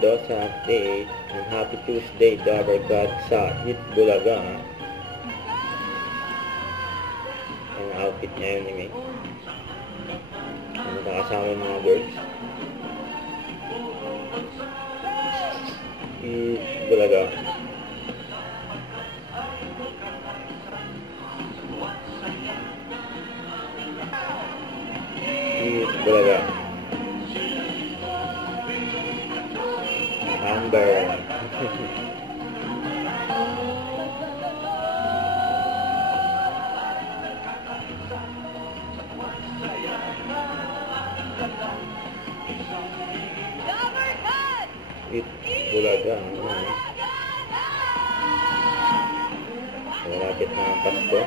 Mendoza update. And happy Tuesday, Dabber God sa Hit Bulaga. Ang outfit niya yun ni May. Nakasama yung mga girls. Hit Bulaga. Hit Bulaga. Amber. Hit Bulaga. Malapit na ang Pasko.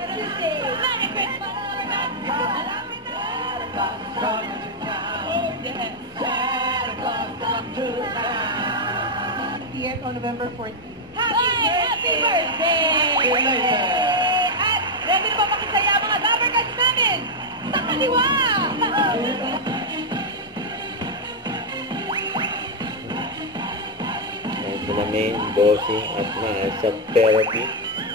On November 14. Happy birthday! At ready na ba makisaya ang mga Dabber Cats namin? Sa kaliwa! Ayan sila Main, Bossing, at Mahal sa therapy.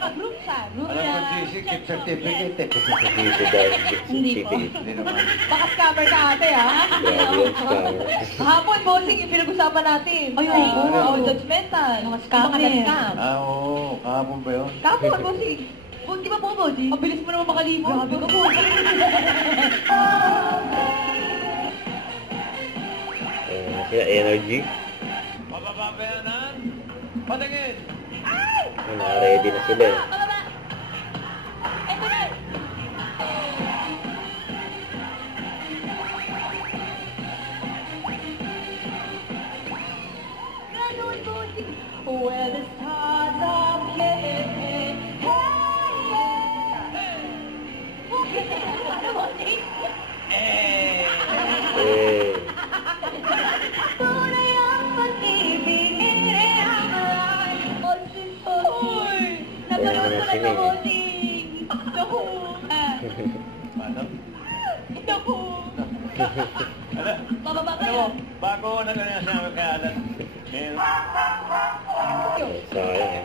Group siya. Group Alam ko, niya. GC, gift certificate eh. Dito dahil Hindi po. Hindi naman. Baka scammer ka ate ha? grabe yung scammer. Hapon, bossing, yung pinag-usapan natin. Ay, oo. Oo, judgmental. Mga scammer. Mga scam. Oo, kahapon ba yun? Kapon, bossing. Di ba po, bossing? Ang bilis mo naman makalipon. Grabe ka po. Ayan sila, Energy. Mapapapayanan? Patingin! Ready na sila eh. Pababa! Eto na! Ganon, bossing. Where the stars are playing. Hey, yeah. Ano, bossing? Eh, Tunay ang pag-ibig, hindi ang aray. Bossing, bossing. Nagkaroon ko lang ng bossing. Naku. Paano? Naku. Ano? Bababa Ano kayo. mo? Bago na ganyan siya kay Alan. sayang eh.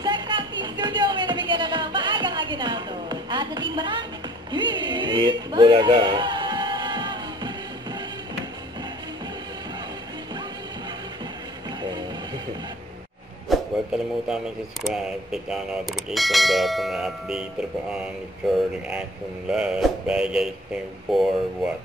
Check na Team Studio. May nabigyan na ng maagang aginato. At sa Team Barak. Hit Bulaga. Huwag kalimutan mag-subscribe, click ang notification bell para update po ang future reaction vlog. Bye guys, thank you for what?